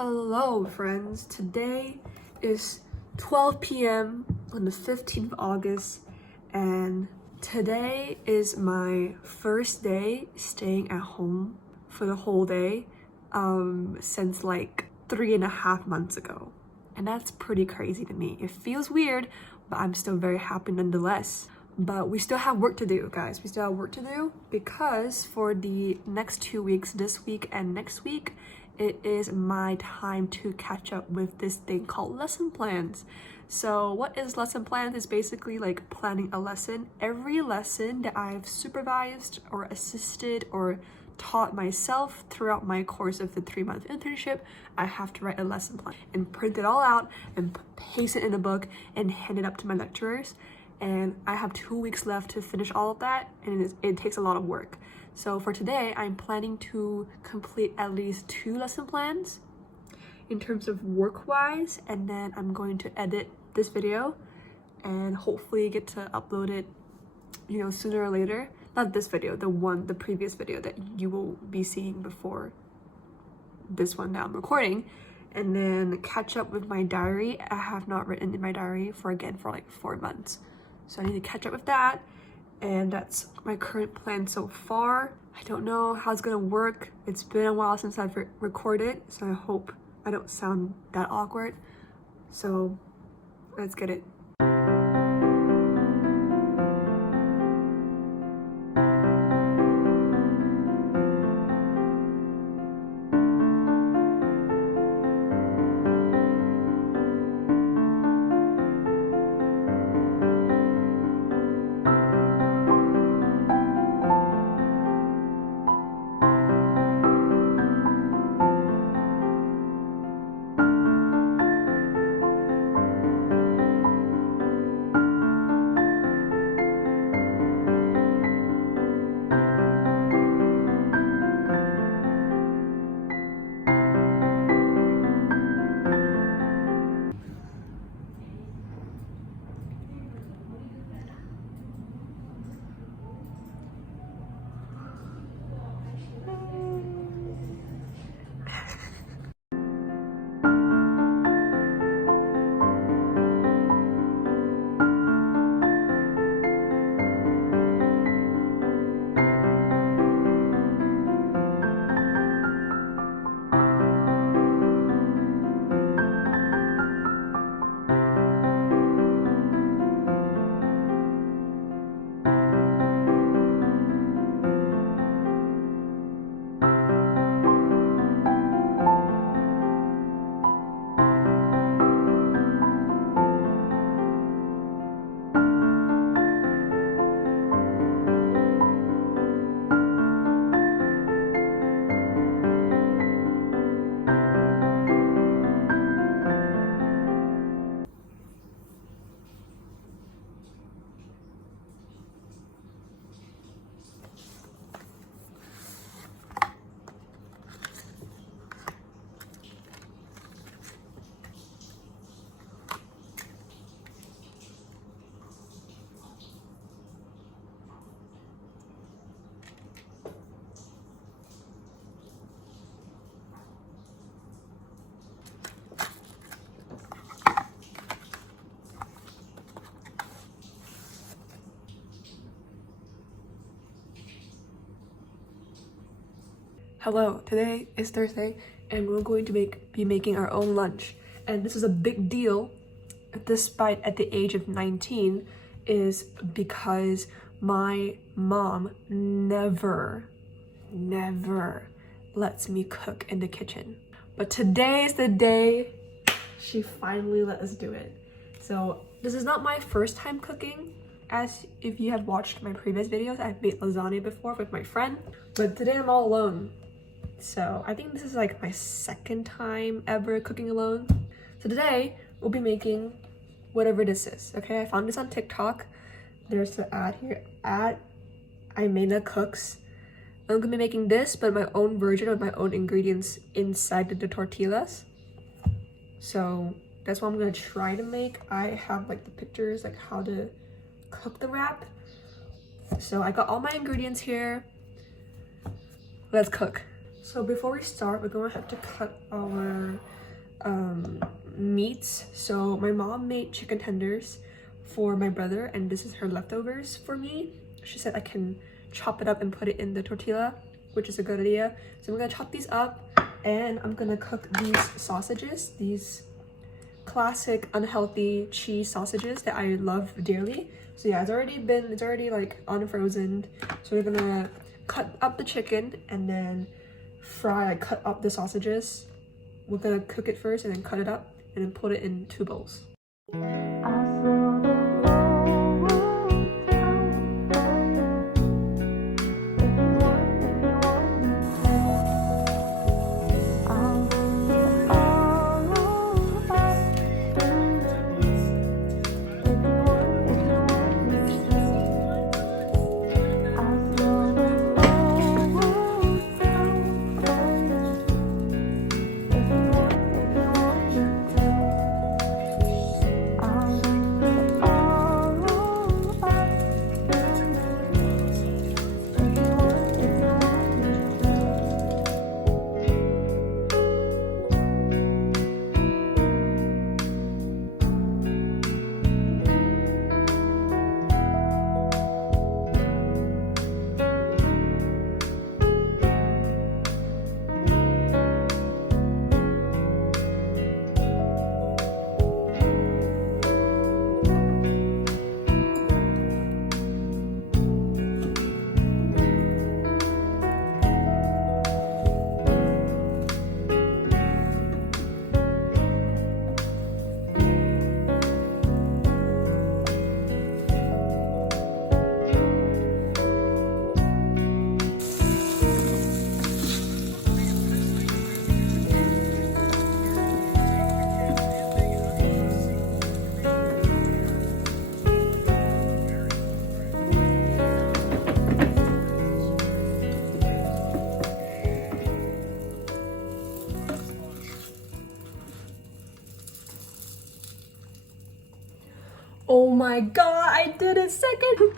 Hello friends, today is 12 p.m. on the 15th of August and today is my first day staying at home for the whole day since like 3.5 months ago, and that's pretty crazy to me. It feels weird, but I'm still very happy nonetheless. But we still have work to do, guys. We still have work to do because for the next 2 weeks, this week and next week, it is my time to catch up with this thing called lesson plans. So what is lesson plans? It's basically like planning a lesson. Every lesson that I've supervised or assisted or taught myself throughout my course of the 3-month internship, I have to write a lesson plan and print it all out and paste it in a book and hand it up to my lecturers. And I have 2 weeks left to finish all of that, and it takes a lot of work. So for today, I'm planning to complete at least 2 lesson plans in terms of work-wise, and then I'm going to edit this video and hopefully get to upload it, sooner or later. Not this video, the previous video that you will be seeing before this one that I'm recording. And then catch up with my diary. I have not written in my diary for like 4 months. So I need to catch up with that, and that's my current plan so far. I don't know how it's gonna work. It's been a while since I've recorded, so I hope I don't sound that awkward. So let's get it. Hello, today is Thursday and we're going to be making our own lunch, and this is a big deal despite at the age of 19 is because my mom never lets me cook in the kitchen, but today is the day she finally let us do it. So this is not my first time cooking. As if you have watched my previous videos, I've made lasagna before with my friend, but today I'm all alone. So I think this is like my second time ever cooking alone. So today we'll be making whatever this is, okay? I found this on TikTok. There's the ad here, Imena Cooks. I'm gonna be making this, but my own version with my own ingredients inside the tortillas. So that's what I'm gonna try to make. I have like the pictures, like how to cook the wrap. So I got all my ingredients here. Let's cook. So before we start, we're gonna have to cut our meats. So my mom made chicken tenders for my brother, and this is her leftovers for me. She said I can chop it up and put it in the tortilla, which is a good idea. So I'm gonna chop these up, and I'm gonna cook these sausages, these classic unhealthy cheese sausages that I love dearly. So yeah, it's already like unfrozen. So we're gonna cut up the chicken and then cut up the sausages. We're gonna cook it first and then cut it up and then put it in 2 bowls. Oh my god, I did it second!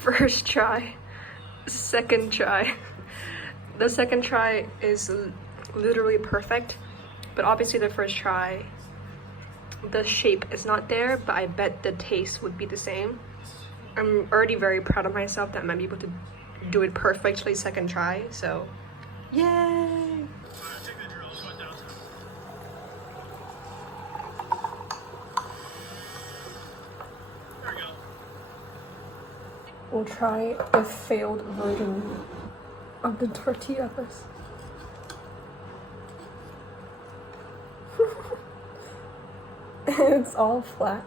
First try, second try. The second try is literally perfect, but obviously the first try, the shape is not there, but I bet the taste would be the same. I'm already very proud of myself that I might be able to do it perfectly second try, so yay! We'll try a failed version of the tortilla first. It's all flat.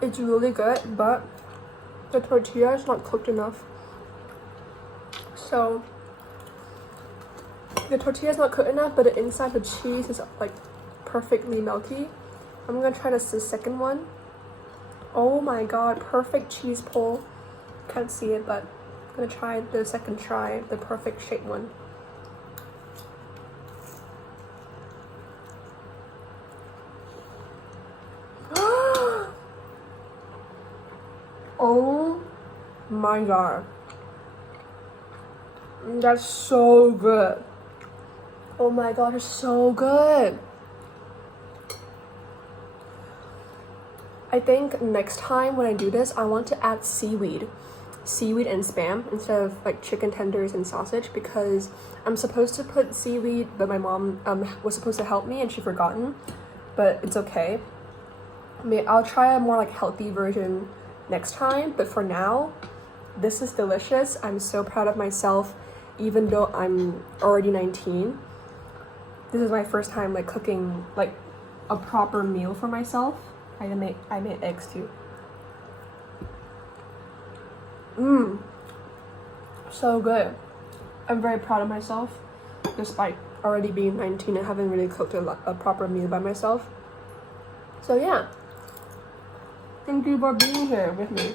It's really good, but the tortilla is not cooked enough. So the tortilla is not cooked enough, but the inside the cheese is like perfectly melty. I'm gonna try the second one. Oh my god, perfect cheese pull. Can't see it, but I'm gonna try the second try, the perfect shaped one. Oh my god, that's so good. Oh my god, it's so good. I think next time when I do this, I want to add seaweed and spam instead of like chicken tenders and sausage, because I'm supposed to put seaweed, but my mom was supposed to help me and she forgotten, but it's okay. I mean, I'll try a more like healthy version next time, but for now, this is delicious. I'm so proud of myself, even though I'm already 19. This is my first time like cooking like a proper meal for myself. I made eggs too. So good. I'm very proud of myself, despite already being 19 and haven't really cooked a proper meal by myself. So yeah, thank you for being here with me.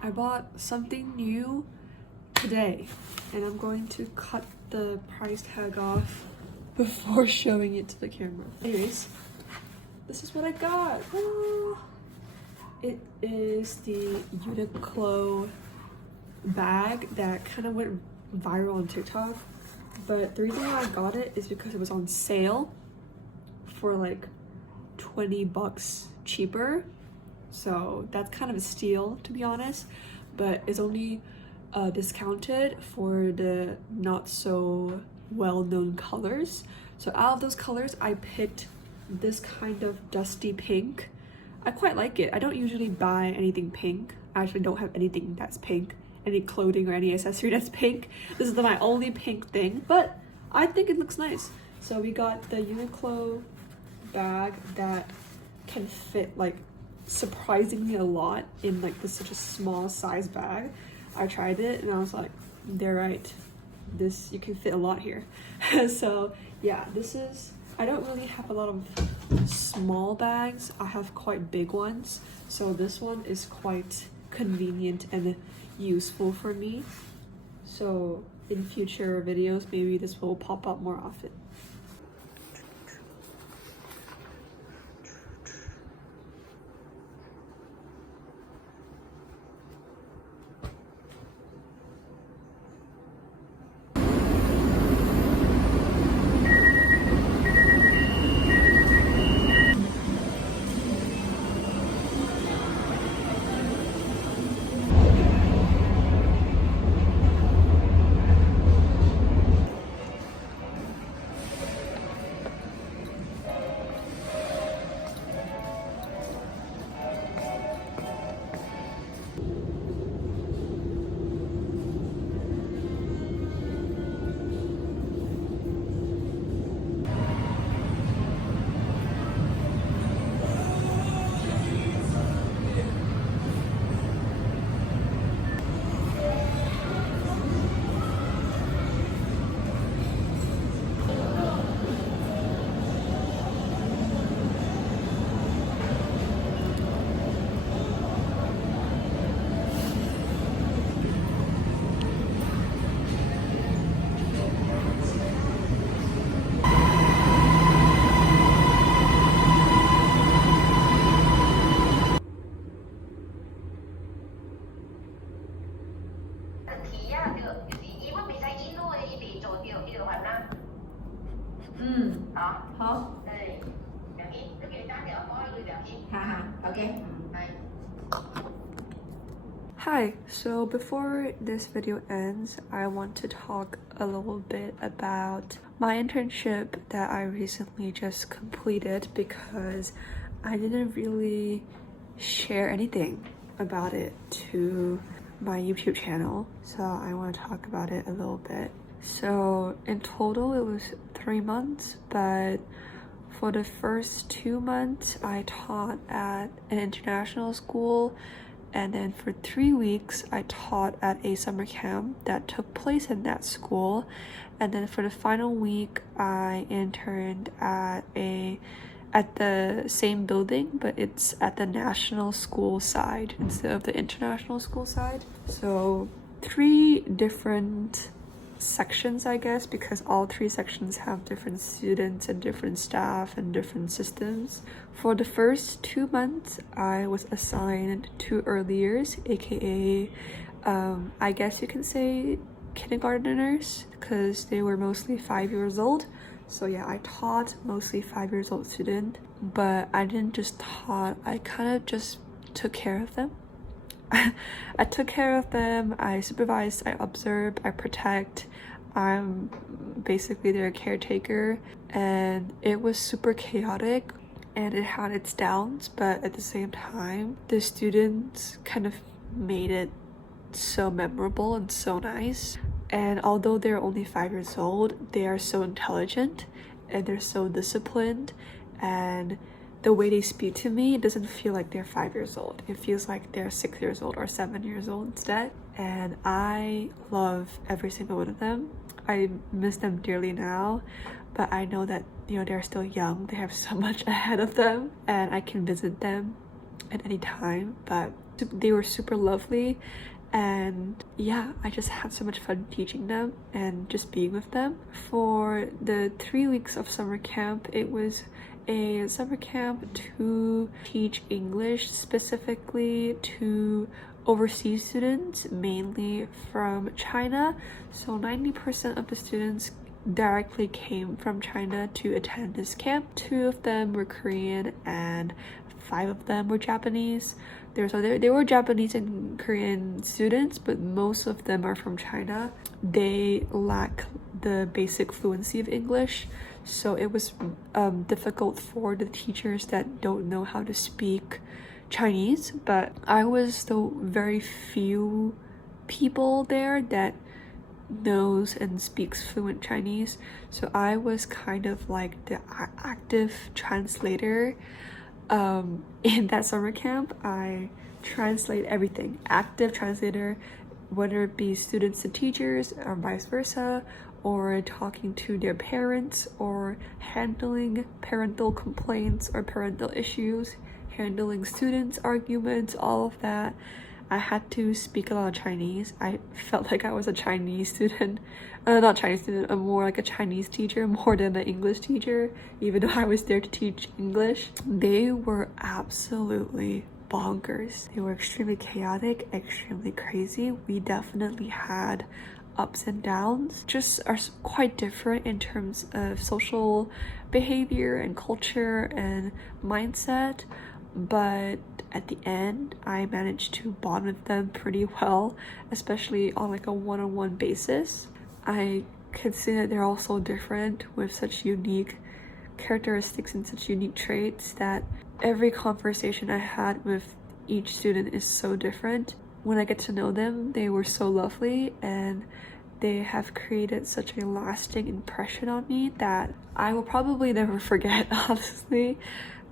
I bought something new today and I'm going to cut the price tag off before showing it to the camera. Anyways, this is what I got. Ah. It is the Uniqlo bag that kind of went viral on TikTok, but the reason why I got it is because it was on sale for like 20 bucks cheaper. So that's kind of a steal, to be honest, but it's only discounted for the not so well-known colors. So out of those colors, I picked this kind of dusty pink. I quite like it. I don't usually buy anything pink. I actually don't have anything that's pink, any clothing or any accessory that's pink. This is my only pink thing, but I think it looks nice. So we got the Uniqlo bag that can fit like surprisingly a lot in like this such a small size bag. I tried it and I was like, they're right, this you can fit a lot here. So yeah, this is, I don't really have a lot of small bags. I have quite big ones, so this one is quite convenient and useful for me. So in future videos, maybe this will pop up more often. 好，OK。Hi, so before this video ends, I want to talk a little bit about my internship that I recently just completed because I didn't really share anything about it to my YouTube channel, so I want to talk about it a little bit. So in total it was 3 months, but for the first 2 months I taught at an international school, and then for 3 weeks I taught at a summer camp that took place in that school, and then for the final week I interned at the same building, but it's at the national school side instead of the international school side. So 3 different sections, I guess, because all 3 sections have different students and different staff and different systems. For the first 2 months I was assigned to early years, aka I guess you can say kindergarteners, because they were mostly 5 years old. So yeah, I taught mostly 5 years old students, but I didn't just taught, I kind of just took care of them. I took care of them, I supervise, I observe, I protect. I'm basically their caretaker, and it was super chaotic and it had its downs, but at the same time the students kind of made it so memorable and so nice. And although they're only 5 years old, they are so intelligent and they're so disciplined, and the way they speak to me, it doesn't feel like they're 5 years old. It feels like they're 6 years old or 7 years old instead. And I love every single one of them. I miss them dearly now, but I know that, you know, they're still young. They have so much ahead of them, and I can visit them at any time. But they were super lovely, and yeah, I just had so much fun teaching them and just being with them. For the 3 weeks of summer camp, it was a summer camp to teach English, specifically to overseas students, mainly from China. So 90% of the students directly came from China to attend this camp. 2 of them were Korean and 5 of them were Japanese. There were Japanese and Korean students, but most of them are from China. They lack the basic fluency of English, so it was difficult for the teachers that don't know how to speak Chinese. But I was the very few people there that knows and speaks fluent Chinese, so I was kind of like the active translator. In that summer camp, I translate everything, active translator, whether it be students to teachers or vice versa, or talking to their parents, or handling parental complaints or parental issues, handling students' arguments, all of that. I had to speak a lot of Chinese. I felt like I was a Chinese student. Not Chinese student, I'm more like a Chinese teacher more than an English teacher, even though I was there to teach English. They were absolutely bonkers. They were extremely chaotic, extremely crazy. We definitely had ups and downs, just are quite different in terms of social behavior and culture and mindset. But at the end, I managed to bond with them pretty well, especially on like a one-on-one basis. I can see that they're all so different with such unique characteristics and such unique traits that every conversation I had with each student is so different. When I get to know them, they were so lovely, and they have created such a lasting impression on me that I will probably never forget, honestly.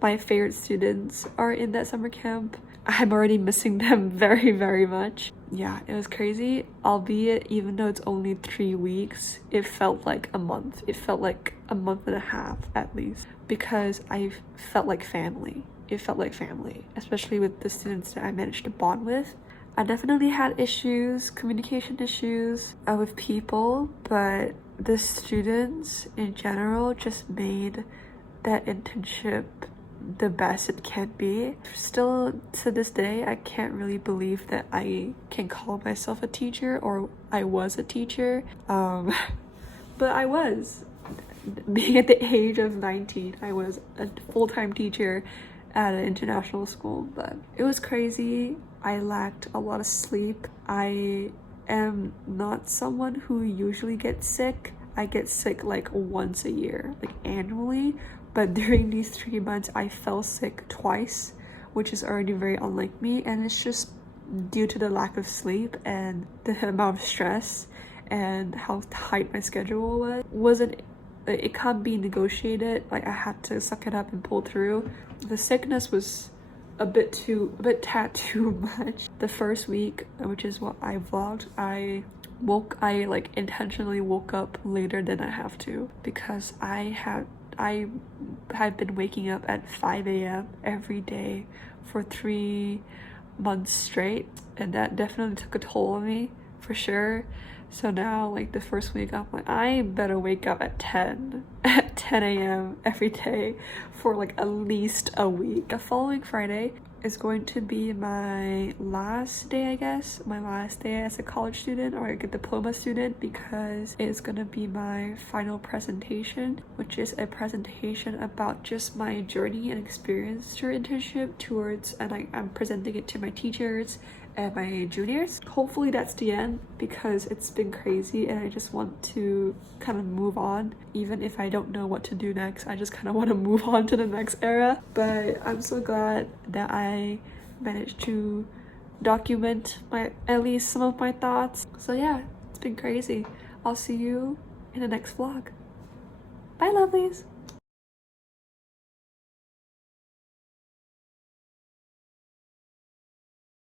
My favorite students are in that summer camp. I'm already missing them very, very much. Yeah, it was crazy, albeit even though it's only 3 weeks, it felt like a month. It felt like a month and a half at least, because I felt like family. It felt like family, especially with the students that I managed to bond with. I definitely had issues, communication issues with people, but the students in general just made that internship the best it can be. Still to this day, I can't really believe that I can call myself a teacher, or I was a teacher. But I was. Being at the age of 19, I was a full-time teacher at an international school, but it was crazy. I lacked a lot of sleep. I am not someone who usually gets sick. I get sick like once a year, like annually, but during these 3 months I fell sick twice, which is already very unlike me, and it's just due to the lack of sleep and the amount of stress and how tight my schedule wasn't. It can't be negotiated. Like, I had to suck it up and pull through. The sickness was a bit too much. The first week, which is what I vlogged, I like intentionally woke up later than I have to, because I had been waking up at 5 a.m. every day for 3 months straight, and that definitely took a toll on me for sure. So now, like, the first week I'm like, I better wake up at 10 a.m. every day for like at least a week. The following Friday is going to be my last day, I guess, my last day as a college student or like a diploma student, because it's gonna be my final presentation, which is a presentation about just my journey and experience through internship towards, and I'm presenting it to my teachers and my juniors. Hopefully that's the end, because it's been crazy and I just want to kind of move on. Even if I don't know what to do next, I just kind of want to move on to the next era. But I'm so glad that I managed to document at least some of my thoughts. So yeah, it's been crazy. I'll see you in the next vlog. Bye, lovelies.